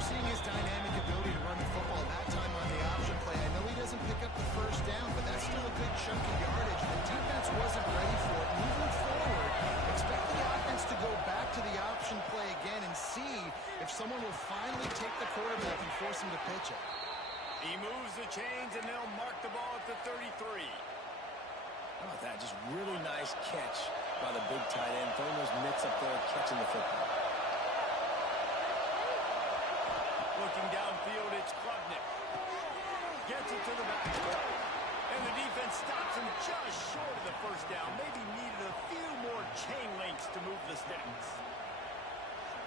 you're seeing his dynamic ability to run the football that time on the option play. I know he doesn't pick up the first down, but that's still a good chunk of yardage. The defense wasn't ready for it. Moving forward, expect the offense to go back to the option play again and see if someone will finally take the quarterback and force him to pitch it. He moves the chains, and they'll mark the ball at the 33. How about that? Just really nice catch by the big tight end. Throwing those mitts up there, catching the football. Looking downfield, it's Klubnik. Gets it to the backfield. And the defense stops him just short of the first down. Maybe needed a few more chain links to move the sticks.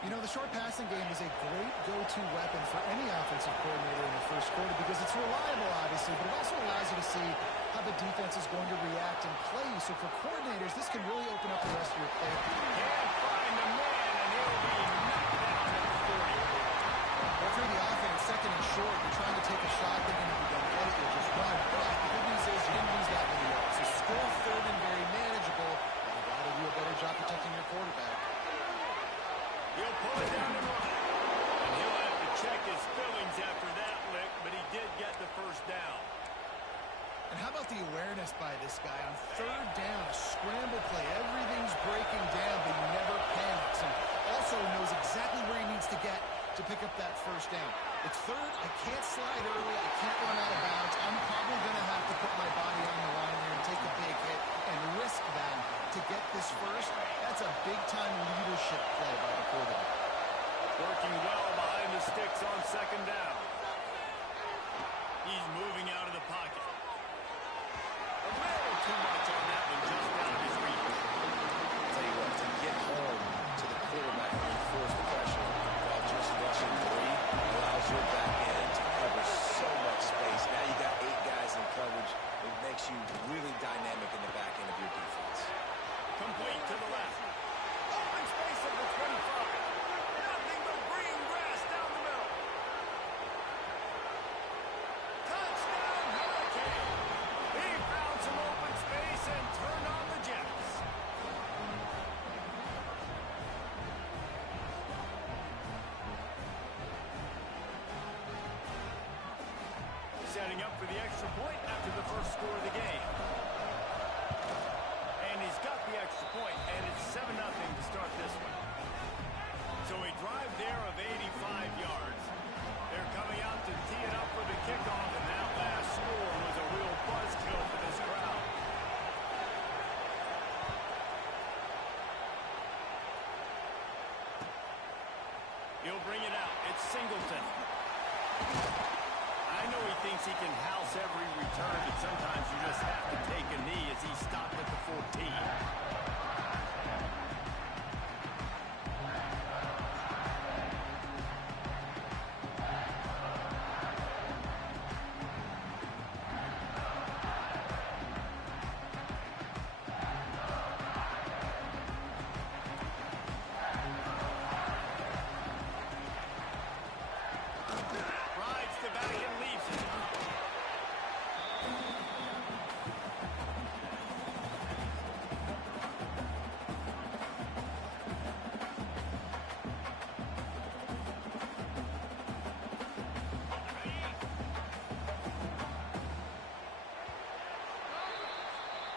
You know, the short passing game is a great go-to weapon for any offensive coordinator in the first quarter because it's reliable, obviously, but it also allows you to see how the defense is going to react and play. So for coordinators, this can really open up the rest of your play. Can't find the man, and he'll be knocked down at the 40. Well, through the offense, second and short, you're trying to take a shot, thinking if you don't get it, you'll just run. But the good news is you didn't lose that many yards. So still third and very manageable, and you got to do a better job protecting your quarterback. He'll pull it down and run. And he'll have to check his fillings after that lick, but he did get the first down. And how about the awareness by this guy on third down, a scramble play. Everything's breaking down, but he never panics. And also knows exactly where he needs to get to pick up that first down. It's third. I can't slide early. I can't run out of bounds. I'm probably going to have to put my body on the line here and take a big hit and risk that to get this first. That's a big-time leadership play by the quarterback. Working well behind the sticks on second down. He's moving out of the pocket. A little too much on that one, just out of his reach. I'll tell you what, to get home to the quarterback and force pressure while just rushing three allows your back end to cover so much space. Now you got 8 guys in coverage. It makes you really dynamic in the back end of your defense. Complete to the left. Open space at the 25. Nothing but green grass down the middle. Touchdown, Hurricane. He found some open space and turned on the Jets. Setting up for the extra point after the first score of the game. And he's got the extra point, and it's 7-0 to start this one. So a drive there of 85 yards. They're coming out to tee it up for the kickoff, and that last score was a real buzzkill for this crowd. He'll bring it out. It's Singleton. I know he thinks he can house every return, but sometimes you just have to take a knee as he stopped at the 14. Rides the back and leaves it.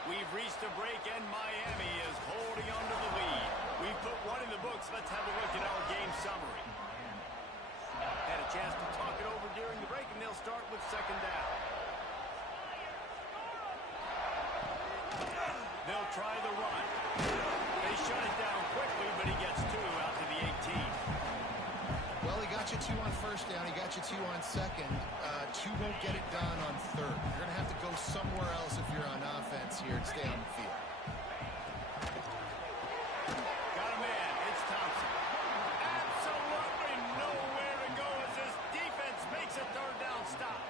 We've reached a break, and Miami is holding on to the lead. We've put one in the books. Let's have a look at our game summary. Had a chance to talk it over during the break, and they'll start with second down. They'll try the run. They shut it down quickly, but he gets 2 out to the 18. Well, he got you 2 on first down. He got you 2 on second. 2 won't get it done on third. You're going to have to go somewhere else if you're on offense here and stay on the field. Got a man. It's Thompson. Absolutely nowhere to go as this defense makes a third down stop.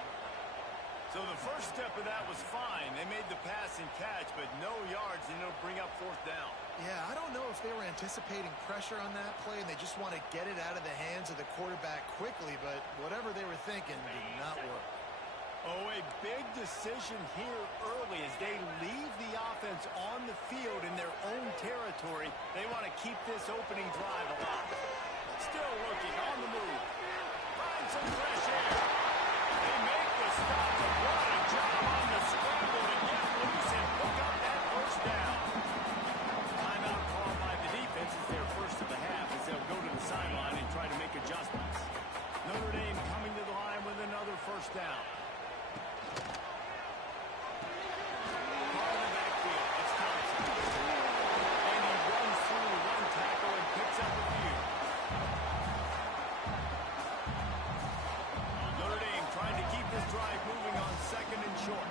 So the first step of that was fine. They made the pass and catch, but no yards, and it'll bring up fourth down. Yeah, I don't know if they were anticipating pressure on that play and they just want to get it out of the hands of the quarterback quickly, but whatever they were thinking did not work. Oh, a big decision here early as they leave the offense on the field in their own territory. They want to keep this opening drive alive. Still looking on the move. first down. Ball in the backfield. It's Thompson. And he runs through one tackle and picks up a few. Notre Dame trying to keep this drive moving on second and short.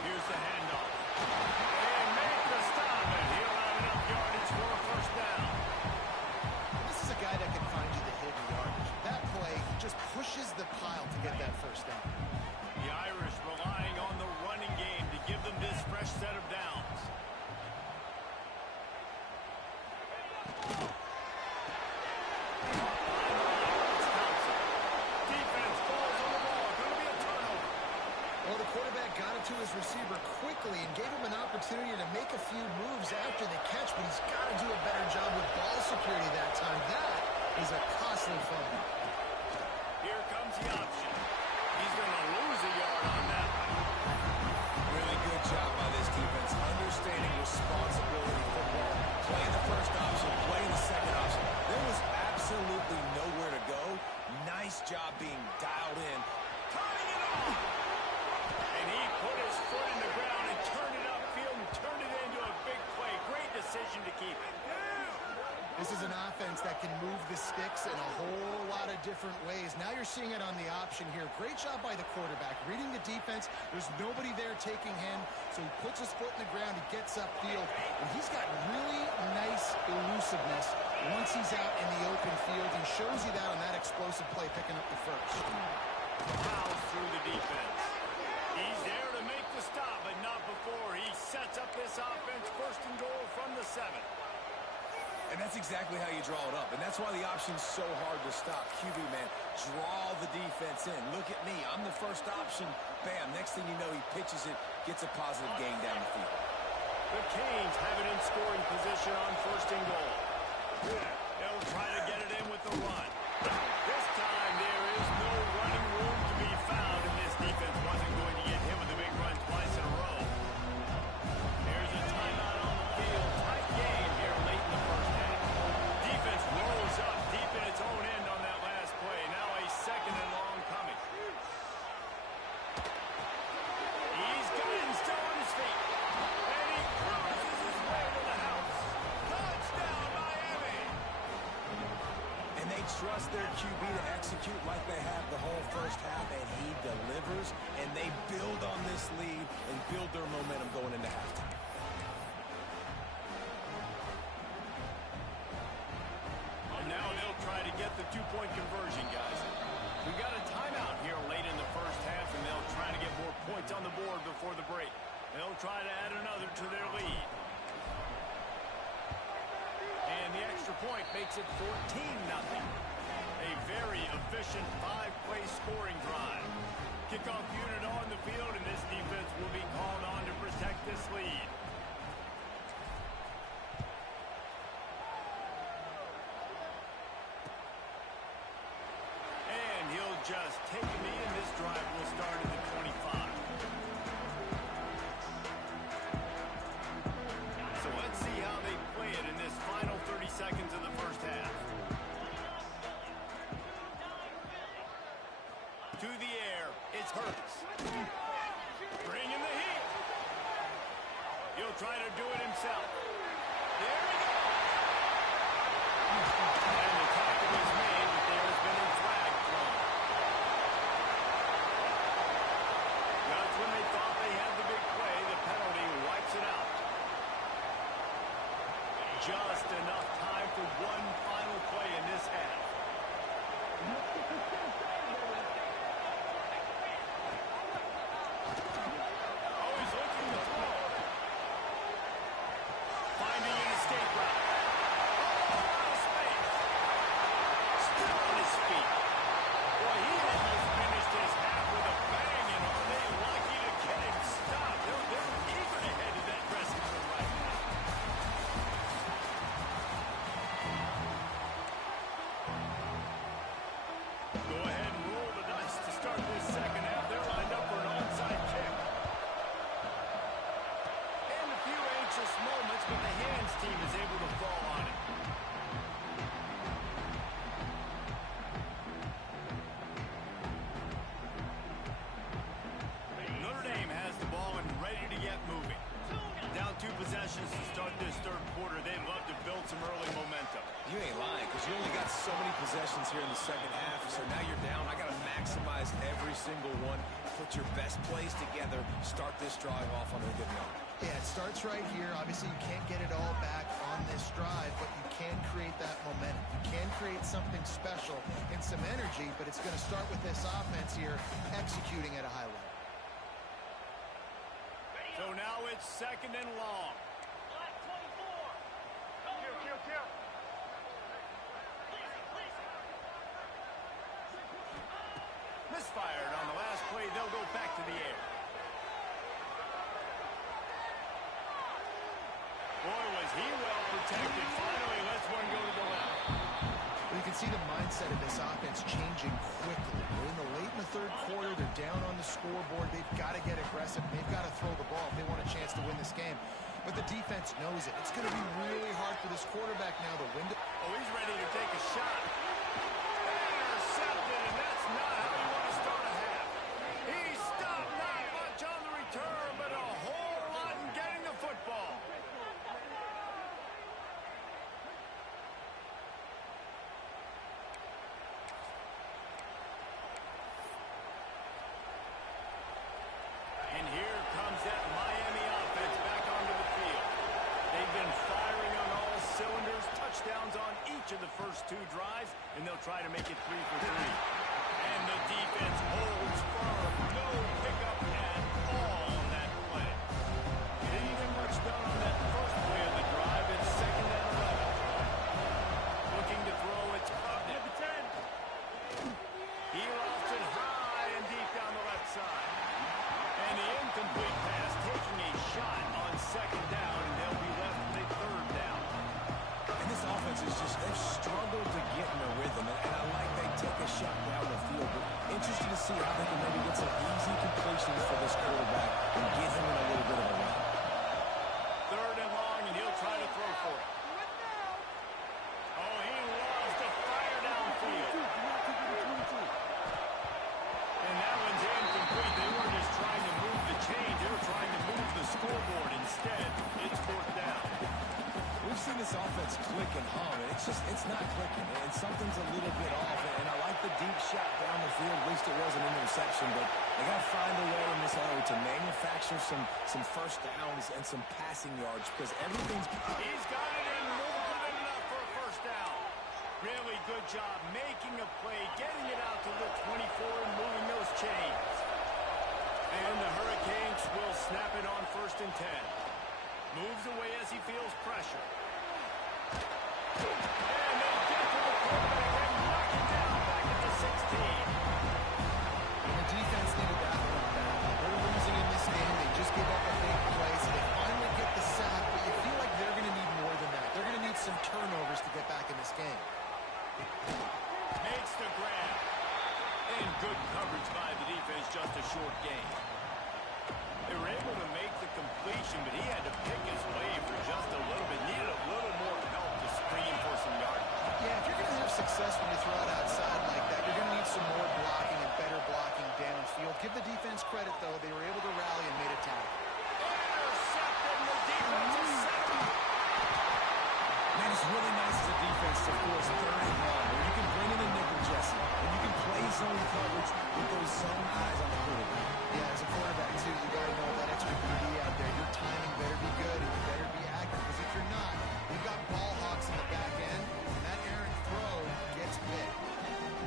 Here's the handoff. And make the stop, and he'll have enough yardage for a first down. This is a guy that can find you the hidden yardage. That play just pushes the pile to get that first down. The Irish relying on the running game to give them this fresh set of downs. It's Thompson. Defense falls on the ball. Going to be a turnover. Well, the quarterback got it to his receiver quickly and gave him an opportunity to make a few moves after the catch, but he's got to do a better job with ball security that time. That is a costly fumble. Here comes the option. He's going to lose a yard on that one. Really good job by this defense, understanding responsibility football. Playing the first option, playing the second option. There was absolutely nowhere to go. Nice job being dialed in. Turning it off. And he put his foot in the ground and turned it upfield and turned it into a big play. Great decision to keep it. This is an offense that can move the sticks in a whole lot of different ways. Now you're seeing it on the option here. Great job by the quarterback. Reading the defense, there's nobody there taking him, so he puts his foot in the ground, he gets upfield, and he's got really nice elusiveness once he's out in the open field. He shows you that on that explosive play, picking up the first. Fouls through the defense. He's there to make the stop, but not before he sets up this offense first and goal from the 7. And that's exactly how you draw it up. And that's why the option's so hard to stop. QB, man, draw the defense in. Look at me. I'm the first option. Bam. Next thing you know, he pitches it, gets a positive gain down the field. The Canes have it in scoring position on first and goal. They'll try to get it in with the run. This time there is no running room to be found, and this defense wasn't going to get hit with a big run twice in a row. There's a timeout on the field. Tight game here late in the first half. Defense rolls up deep in its own end on that last play. Now a second and long coming. He's got him still on his feet. And he crosses his way to the house. Touchdown, Miami! And they trust their QB to execute like they have the whole first half, and he delivers, and they build on this lead and build their momentum going into halftime. Now they'll try to get the two-point conversion, guys. We got a timeout here late in the first half, and they'll try to get more points on the board before the break. They'll try to add another to their lead. And the extra point makes it 14-0. A very efficient 5-play scoring drive. Kickoff unit on the field, and this defense will be called on to protect this lead. And he'll just take a knee, and this drive will start at the 25. So let's see how they play it in this final 30 seconds of the first half. To the air, it's Hurts. Bringing the heat. He'll try to do it himself. There he goes. And the tackle is made, but there has been a flag thrown. That's when they thought they had the big play. The penalty wipes it out. Just enough time for one final play in this half. Oh, he's looking to throw. Finding an escape route. Oh, out of space. Still on his feet. Boy, he almost finished his half with a bang, and are they lucky to get him stopped? They're eager to head to that dressing room right now. ain't lying, because you only got so many possessions here in the second half, so now you're down. I got to maximize every single one, put your best plays together, start this drive off on a good note. Yeah, it starts right here. Obviously, you can't get it all back on this drive, but you can create that momentum. You can create something special and some energy, but it's going to start with this offense here executing at a high level. So now it's second and long. Misfired on the last play. They'll go back to the air. Boy, was he well protected. Finally, lets one go to the left. You can see the mindset of this offense changing quickly. We're late in the third quarter. They're down on the scoreboard. They've got to get aggressive. They've got to throw the ball if they want a chance to win this game. But the defense knows it. It's going to be really hard for this quarterback now. The window. Oh, he's ready to take a shot. Intercepted, and that's not how you want to start a half. He stopped not much on the return, but a whole lot in getting the football. And here comes that Miami offense back onto the field. They've been firing on all cylinders, touchdowns on each of the first two drives, and they'll try to make it 3 for 3. And the defense holds firm. No pickup at all on that play. Didn't even much done on that first play of the drive. It's second and 11. Looking to throw, it's Covenant. He lofts it high and deep down the left side. And the incomplete pass taking a shot on second down, and they'll be left with a third down. And this offense is just, they've struggled to get in a rhythm, and I like they take a shot down the field, but interested to see how they can maybe get some easy completions for this quarterback and get him in a little bit of a run. Third and long, and he'll try to throw for it. Oh, he loves to fire downfield. And that one's incomplete. They weren't just trying to move the chains. They were trying to move the scoreboard. Instead, it's fourth down. We've seen this offense click and hum, and it's not clicking, and something's a little bit off, and I like the deep shot down the field. At least it was an interception, but they got to find a way in this area to manufacture some first downs and some passing yards, because everything's... He's got it in more than enough for a first down. Really good job making a play, getting it out to the 24 and moving those chains. And the Hurricanes will snap it on first and 10. Moves away as he feels pressure. And they get to the quarterback and knock it down back at the 16. And the defense needed that one back. They're losing in this game. They just gave up a big play, so they finally get the sack, but you feel like they're going to need more than that. They're going to need some turnovers to get back in this game. Makes the grab. And good coverage by the defense, just a short gain. They were able to make the completion, but he had to pick his way for just a little bit. Needed a little more help to screen for some yardage. Yeah, if you're going to have success when you throw it outside like that, you're going to need some more blocking and better blocking downfield. Give the defense credit, though. They were able to rally and made a tackle. Intercepted, the defense is set up. Man, it's really nice as a defense to force third and long, where you can bring in a nickel, Jesse, and you can play zone coverage with those zone eyes on the quarterback. Yeah, as a quarterback, too, you got to know that extra DB out there. Your timing better be good, and you better be accurate, because if you're not, you've got ball hawks in the back end, and that errant throw gets big.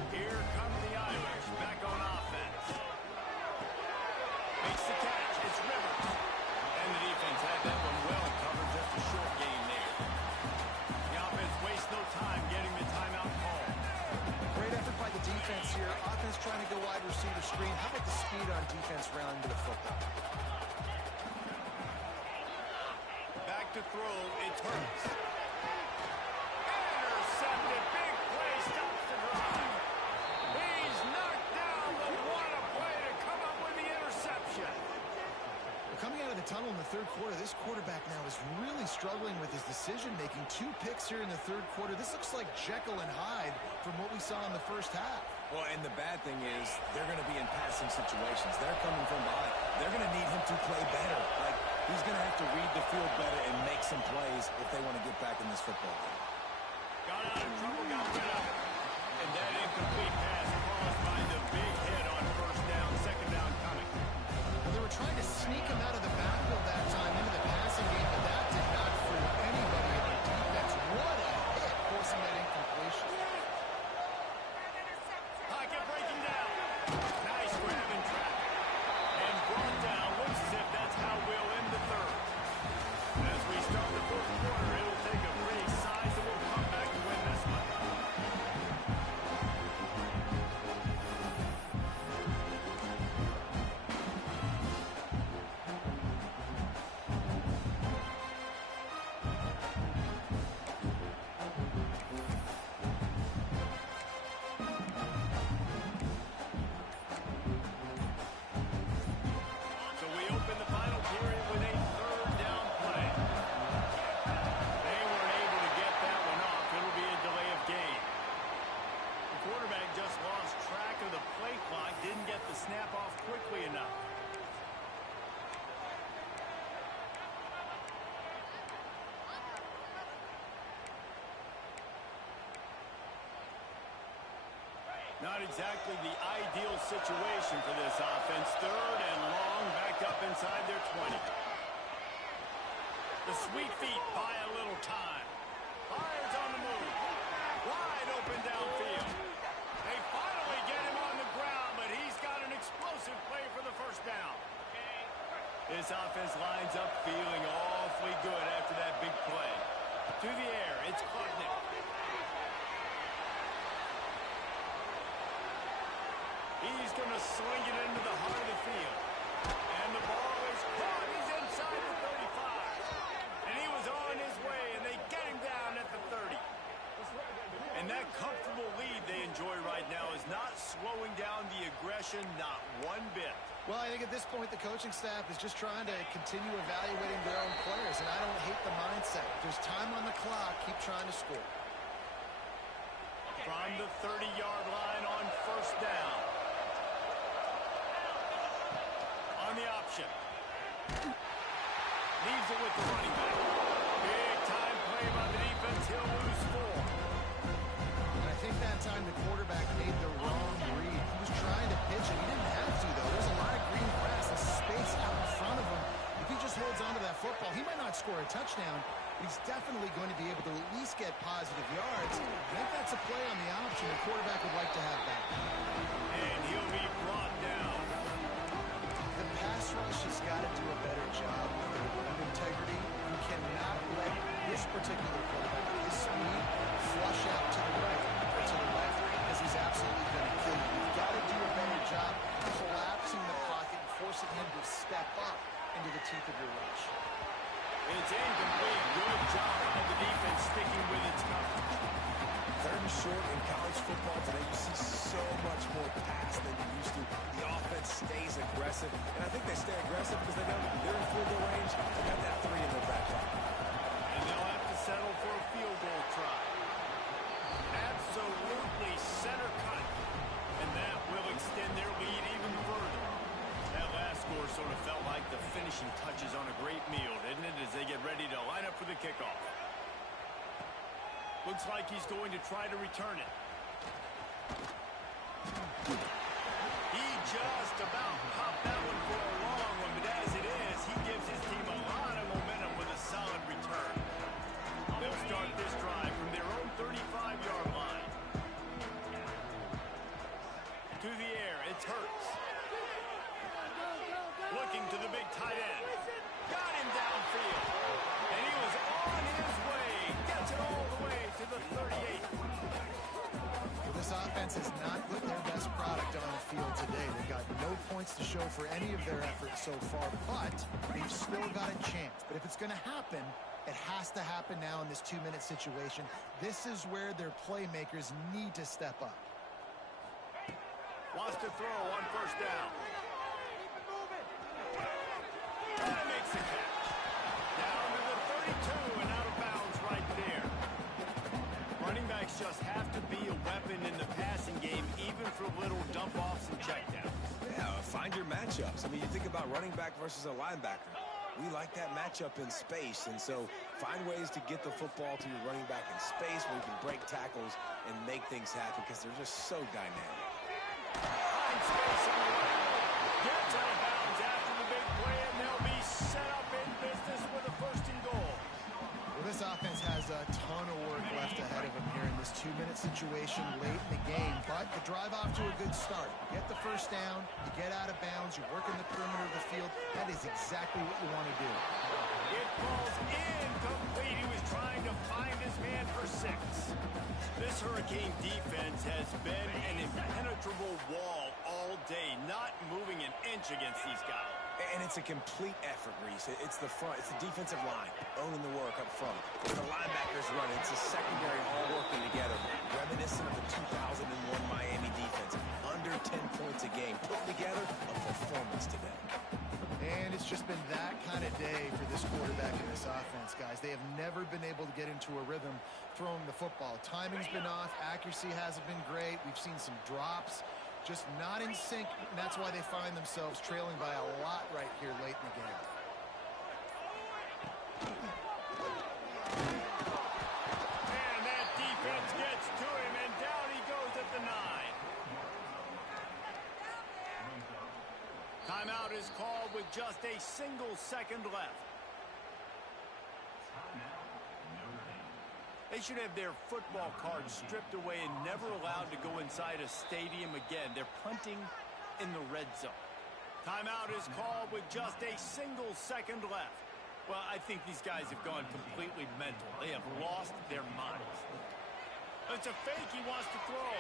Here come the Irish, back on offense. Makes the catch, it's Rivers. And the defense had that one well covered, just a short gain there. The offense wastes no time getting the timeout call. Great effort by the defense here. Offense trying to go wide receiver screen. How about the speed on defense rounding to the football? Back to throw, it's Hurts. Intercepted, big play, stops the drive. He's knocked down, but what a play to come up with the interception. Coming out of the tunnel in the third quarter, this quarterback now is really struggling with his decision-making. 2 picks here in the third quarter. This looks like Jekyll and Hyde from what we saw in the first half. Well, and the bad thing is they're going to be in passing situations. They're coming from behind. They're going to need him to play better. Like, he's going to have to read the field better and make some plays if they want to get back in this football game. Got out of Nice grab in traffic. And brought down. Looks as if that's how we'll end the third. As we start the fourth quarter, it'll take a pretty sizable comeback to win this one. So we open the final period with a third down play. They weren't able to get that one off. It'll be a delay of game. The quarterback just lost track of the play clock, didn't get the snap off quickly enough. Not exactly the ideal situation for this offense. Third and long, back up inside their 20. The sweet feet buy a little time. Fires on the move. Wide open downfield. They finally get him on the ground, but he's got an explosive play for the first down. This offense lines up feeling awfully good after that big play. To the air, it's Klubnik. He's going to sling it into the heart of the field. And the ball is caught. He's inside the 35. And he was on his way, and they get him down at the 30. And that comfortable lead they enjoy right now is not slowing down the aggression, not one bit. Well, I think at this point, the coaching staff is just trying to continue evaluating their own players, and I don't hate the mindset. If there's time on the clock, keep trying to score. From the 30-yard line on first down. On the option. Leaves it with the running back. Big time play by the defense. He'll lose 4. And I think that time the quarterback made the wrong read. He was trying to pitch it. He didn't have to, though. There's a lot of green grass and space out in front of him. If he just holds onto that football, he might not score a touchdown, but he's definitely going to be able to at least get positive yards. I think that's a play on the option the quarterback would like to have back. And he'll be brought down. The pass rush has got to do a better job with their ground integrity. You cannot let this particular quarterback with his speed flush out to the right or to the left, as he's absolutely going to kill you. You've got to do a better job collapsing the pocket and forcing him to step up into the teeth of your rush. It's incomplete. Good job by the defense sticking with its coverage. Third and short in college football today, you see so much more pass than you used to. The offense stays aggressive, and I think they stay aggressive because they know they're in field goal range. They got that 3 in their back pocket. And they'll have to settle for a field goal try. Absolutely center cut. And that will extend their lead even further. That last score sort of felt like the finishing touches on a great meal, didn't it, as they get ready to line up for the kickoff. Looks like he's going to try to return it. He just about popped that one for a long one, but as it is, he gives his team a lot of momentum with a solid return. They'll start this drive from their own 35-yard line. To the air, it's Hurts. Looking to the big tight end. Got him downfield. And he was on his way. Gets it all the way to the 38. Well, this offense has not put their best product on the field today. They've got no points to show for any of their efforts so far, but they've still got a chance. But if it's going to happen, it has to happen now in this 2-minute situation. This is where their playmakers need to step up. Wants to throw on first down. That makes the catch. Down to the 32 and out of bounds right there. Running backs just have to be a weapon in the passing game, even for little dump-offs and checkdowns. Yeah, find your matchups. I mean, you think about running back versus a linebacker. We like that matchup in space, and so find ways to get the football to your running back in space where you can break tackles and make things happen because they're just so dynamic. Find space on the right. Gets out of bounds after the big play, and they'll be set up in business with a 1st and goal. Well, this offense has a ton of work left ahead of them here in this 2-minute situation late in the game, but the drive off to a good start. You get the first down, you get out of bounds, you work in the perimeter of the field. That is exactly what you want to do. It falls incomplete. He was trying to find his man for 6. This Hurricane defense has been an impenetrable wall all day, not moving an inch against these guys. And it's a complete effort, Reese. It's the front. It's the defensive line owning the work up front. It's the linebackers running. It's the secondary all working together. Reminiscent of the 2001 Miami defense. Under 10 points a game. Put together a performance today. And it's just been that kind of day for this quarterback and this offense, guys. They have never been able to get into a rhythm throwing the football. Timing's been off. Accuracy hasn't been great. We've seen some drops. Just not in sync, and that's why they find themselves trailing by a lot right here late in the game. And that defense gets to him, and down he goes at the 9. Timeout is called with just a single second left. They should have their football cards stripped away and never allowed to go inside a stadium again. They're punting in the red zone. Timeout is called with just a single second left. Well, I think these guys have gone completely mental. They have lost their minds. It's a fake he wants to throw.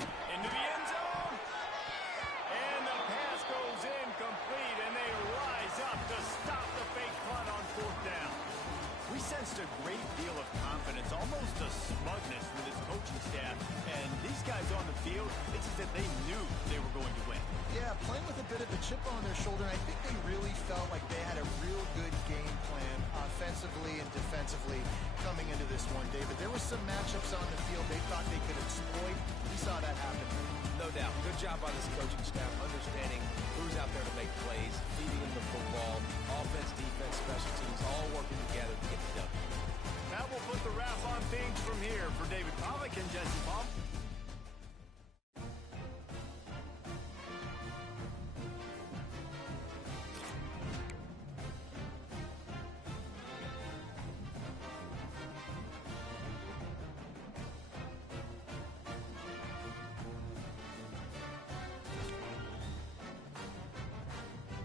Into the end zone. And the pass goes incomplete, and they rise up to stop the fake punt on 4th down. We sensed a great deal of confidence, almost a smugness with his coaching staff. And these guys on the field, it's as if they knew they were going to win. Yeah, playing with a bit of a chip on their shoulder. I think they really felt like they had a real good game plan offensively and defensively coming into this one, David. There were some matchups on the field they thought they could exploit. We saw that happen. No doubt. Good job by this coaching staff, understanding who's out there to make plays, feeding them the football, offense, defense, special teams, all working together to get the W. That will put the wrap on things from here. For David Pollack and Jesse Paul.